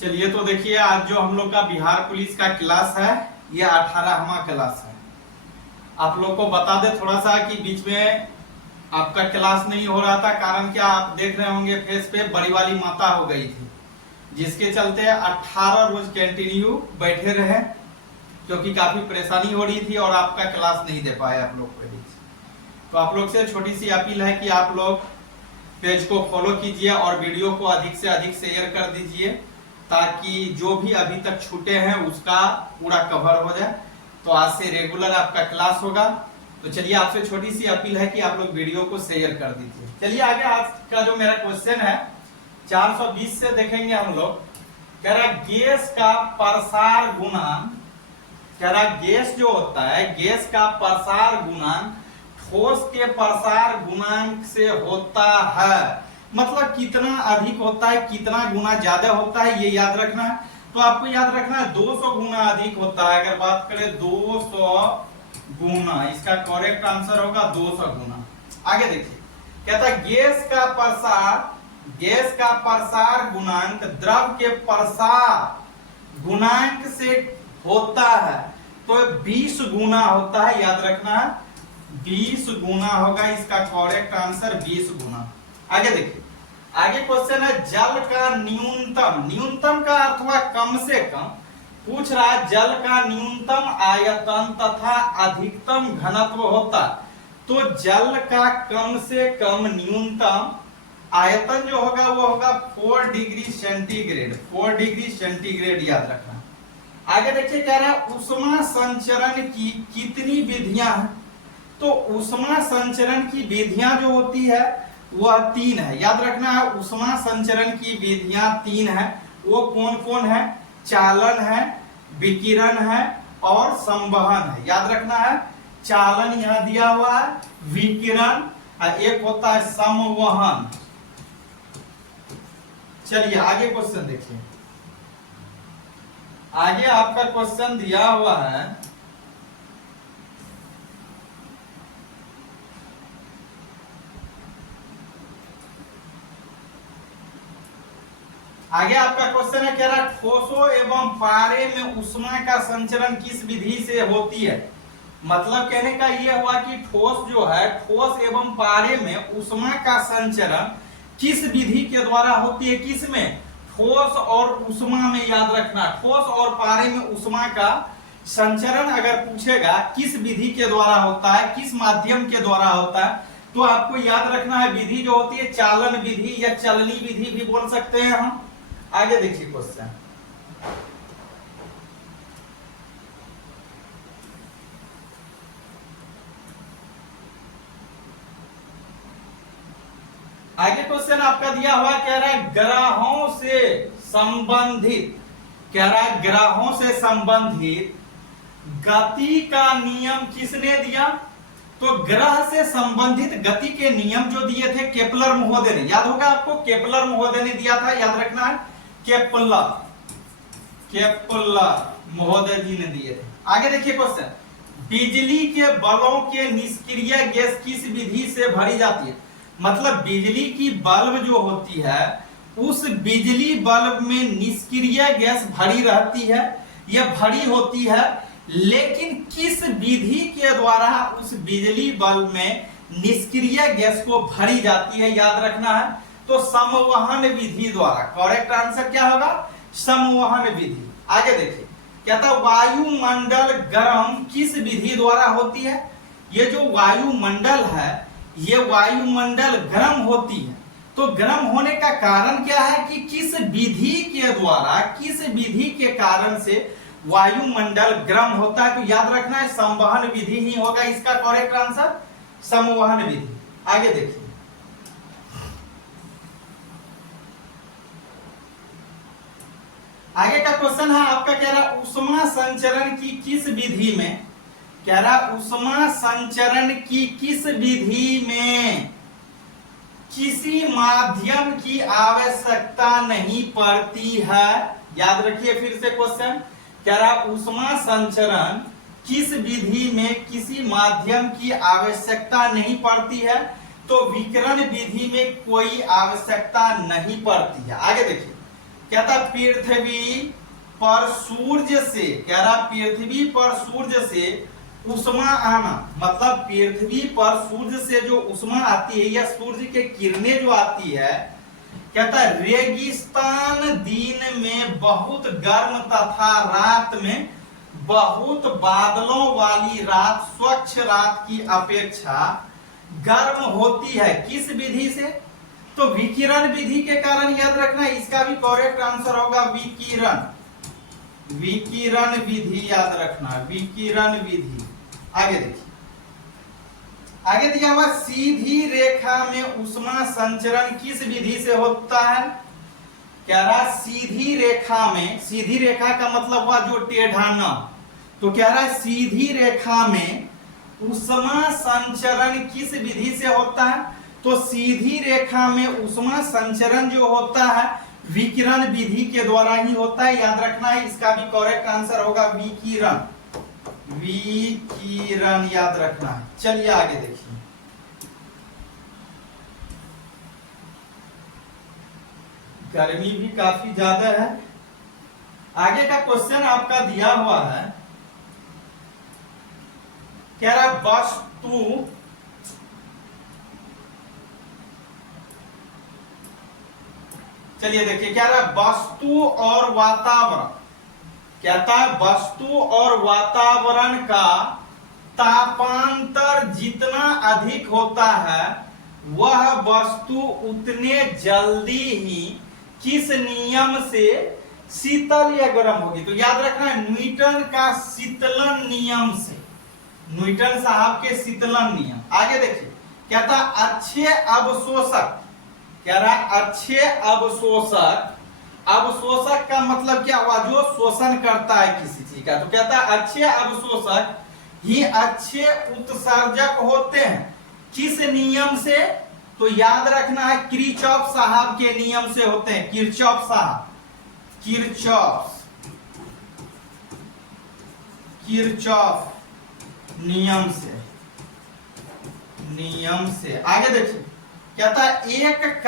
चलिए तो देखिए, आज जो हम लोग का बिहार पुलिस का क्लास है ये 18वां क्लास है। आप लोग को बता दे थोड़ा सा कि बीच में आपका क्लास नहीं हो रहा था, कारण क्या आप देख रहे होंगे फेस पे बड़ी वाली माता हो गई थी, जिसके चलते 18 रोज कंटिन्यू बैठे रहे क्योंकि काफी परेशानी हो रही थी और आपका क्लास नहीं दे पाए आप लोग को। तो आप लोग से छोटी सी अपील है कि आप लोग पेज को फॉलो कीजिए और वीडियो को अधिक से अधिक शेयर कर दीजिए, ताकि जो भी अभी तक छूटे हैं उसका पूरा कवर हो जाए। तो आज से रेगुलर आपका क्लास होगा। तो चलिए, आपसे छोटी सी अपील है कि आप लोग वीडियो को शेयर कर दीजिए। चलिए आगे, आज का जो मेरा क्वेश्चन है 420 से देखेंगे हम लोग। कह रहा गैस का प्रसार गुणांक, कह रहा गैस जो होता है गैस का प्रसार गुणांक ठोस के प्रसार गुणांक से होता है। मतलब कितना अधिक होता है, कितना गुना ज्यादा होता है, ये याद रखना है। तो आपको याद रखना है 200 गुना अधिक होता है। अगर बात करें 200 गुना, इसका करेक्ट आंसर होगा 200 गुना। आगे देखिए, कहता है गैस का प्रसार गुणांक द्रव के प्रसार गुणांक से होता है। तो 20 गुना होता है, याद रखना है 20 गुना होगा। इसका करेक्ट आंसर 20 गुना। आगे देखिए, आगे क्वेश्चन है जल का न्यूनतम, न्यूनतम का अर्थ हुआ कम से कम। पूछ रहा है जल का न्यूनतम आयतन तथा अधिकतम घनत्व होता। तो जल का कम से कम न्यूनतम आयतन जो होगा वो होगा 4 डिग्री सेंटीग्रेड। 4 डिग्री सेंटीग्रेड याद रखना। आगे देखिए, कह रहा है ऊष्मा संचरण की कितनी विधियां हैं। तो ऊष्मा संचरण की विधियां जो होती है वह 3 है, याद रखना है। ऊष्मा संचरण की विधियां 3 है। वो कौन कौन है? चालन है, विकिरण है और संवहन है। याद रखना है, चालन यहां दिया हुआ है, विकिरण और एक होता है संवहन। चलिए आगे क्वेश्चन देखिए। आगे आपका क्वेश्चन दिया हुआ है, आगे आपका क्वेश्चन है, कह रहा ठोसों एवं पारे में ऊष्मा का संचरण किस विधि से होती है। मतलब कहने का यह हुआ कि ठोस जो है, ठोस एवं पारे में ऊष्मा का संचरण किस विधि के द्वारा होती है। किस में? ठोस और ऊष्मा में। याद रखना, ठोस और पारे में ऊष्मा का संचरण अगर पूछेगा किस विधि के द्वारा होता है, किस माध्यम के द्वारा होता है, तो आपको याद रखना है विधि जो होती है चालन विधि या चलनी विधि भी बोल सकते हैं हम। आगे देखिए क्वेश्चन, आगे क्वेश्चन आपका दिया हुआ, कह रहा है ग्रहों से संबंधित, कह रहा है ग्रहों से संबंधित गति का नियम किसने दिया। तो ग्रह से संबंधित गति के नियम जो दिए थे केपलर महोदय ने। याद होगा आपको, केपलर महोदय ने दिया था, याद रखना है केपलर महोदय जी ने दिए थे। आगे देखिए क्वेश्चन, बिजली के बल्बों के निष्क्रिय गैस किस विधि से भरी जाती है। मतलब बिजली की बल्ब जो होती है उस बिजली बल्ब में निष्क्रिय गैस भरी रहती है, यह भरी होती है, लेकिन किस विधि के द्वारा उस बिजली बल्ब में निष्क्रिय गैस को भरी जाती है। याद रखना है, तो संवहन विधि द्वारा। करेक्ट आंसर क्या होगा? संवहन विधि। आगे देखिए, कहता वायुमंडल गर्म किस विधि द्वारा होती है। ये जो वायुमंडल है ये वायुमंडल गर्म होती है। तो गर्म होने का कारण क्या है कि किस विधि के द्वारा, किस विधि के कारण से वायुमंडल गर्म होता है। तो याद रखना है संवहन विधि ही होगा इसका करेक्ट आंसर, संवहन विधि। आगे देखिए, आगे का क्वेश्चन है आपका, कह रहा ऊष्मा संचरण की किस विधि में, कह रहा ऊष्मा संचरण की किस विधि में किसी माध्यम की आवश्यकता नहीं पड़ती है। याद रखिए फिर से क्वेश्चन, कह रहा ऊष्मा संचरण किस विधि में किसी माध्यम की आवश्यकता नहीं पड़ती है। तो विकिरण विधि में कोई आवश्यकता नहीं पड़ती है। आगे देखिए, कहता पृथ्वी पर सूर्य से, कह रहा पृथ्वी पर सूर्य से उष्मा आना, मतलब पृथ्वी पर सूर्य से जो उष्मा आती है या सूर्य के किरणें जो आती है, कहता रेगिस्तान दिन में बहुत गर्म तथा रात में बहुत बादलों वाली रात स्वच्छ रात की अपेक्षा गर्म होती है। किस विधि से? तो विकिरण विधि के कारण, याद रखना इसका भी करेक्ट आंसर होगा विकिरण, विकिरण विधि, याद रखना विकिरण विधि। आगे देखिए, आगे दिया हुआ सीधी रेखा में ऊष्मा संचरण किस विधि से होता है? कह रहा सीधी रेखा में, सीधी रेखा का मतलब हुआ जो टेढ़ा न, तो कह रहा है सीधी रेखा में ऊष्मा संचरण किस विधि से होता है? तो सीधी रेखा में ऊष्मा संचरण जो होता है विकिरण विधि के द्वारा ही होता है, याद रखना है। इसका भी करेक्ट आंसर होगा विकिरण, विकिरण, याद रखना है। चलिए आगे देखिए, गर्मी भी काफी ज्यादा है। आगे का क्वेश्चन आपका दिया हुआ है, कह रहा वस्तु चलिए देखिए, क्या रहा वस्तु और वातावरण, कहता है वस्तु और वातावरण का तापांतर जितना अधिक होता है वह वस्तु उतने जल्दी ही किस नियम से शीतल या गर्म होगी? तो याद रखना है न्यूटन का शीतलन नियम से, न्यूटन साहब के शीतलन नियम। आगे देखिए, कहता अच्छे अवशोषक, कह रहा अच्छे अवशोषक, अवशोषक का मतलब क्या हुआ? जो शोषण करता है किसी चीज का। तो कहता है अच्छे अवशोषक ही अच्छे उत्सर्जक होते हैं। किस नियम से? तो याद रखना है किरचॉफ साहब के नियम से होते हैं, किरचॉफ साहब, किरचॉफ नियम से, नियम से। आगे देखिए, कहता है एक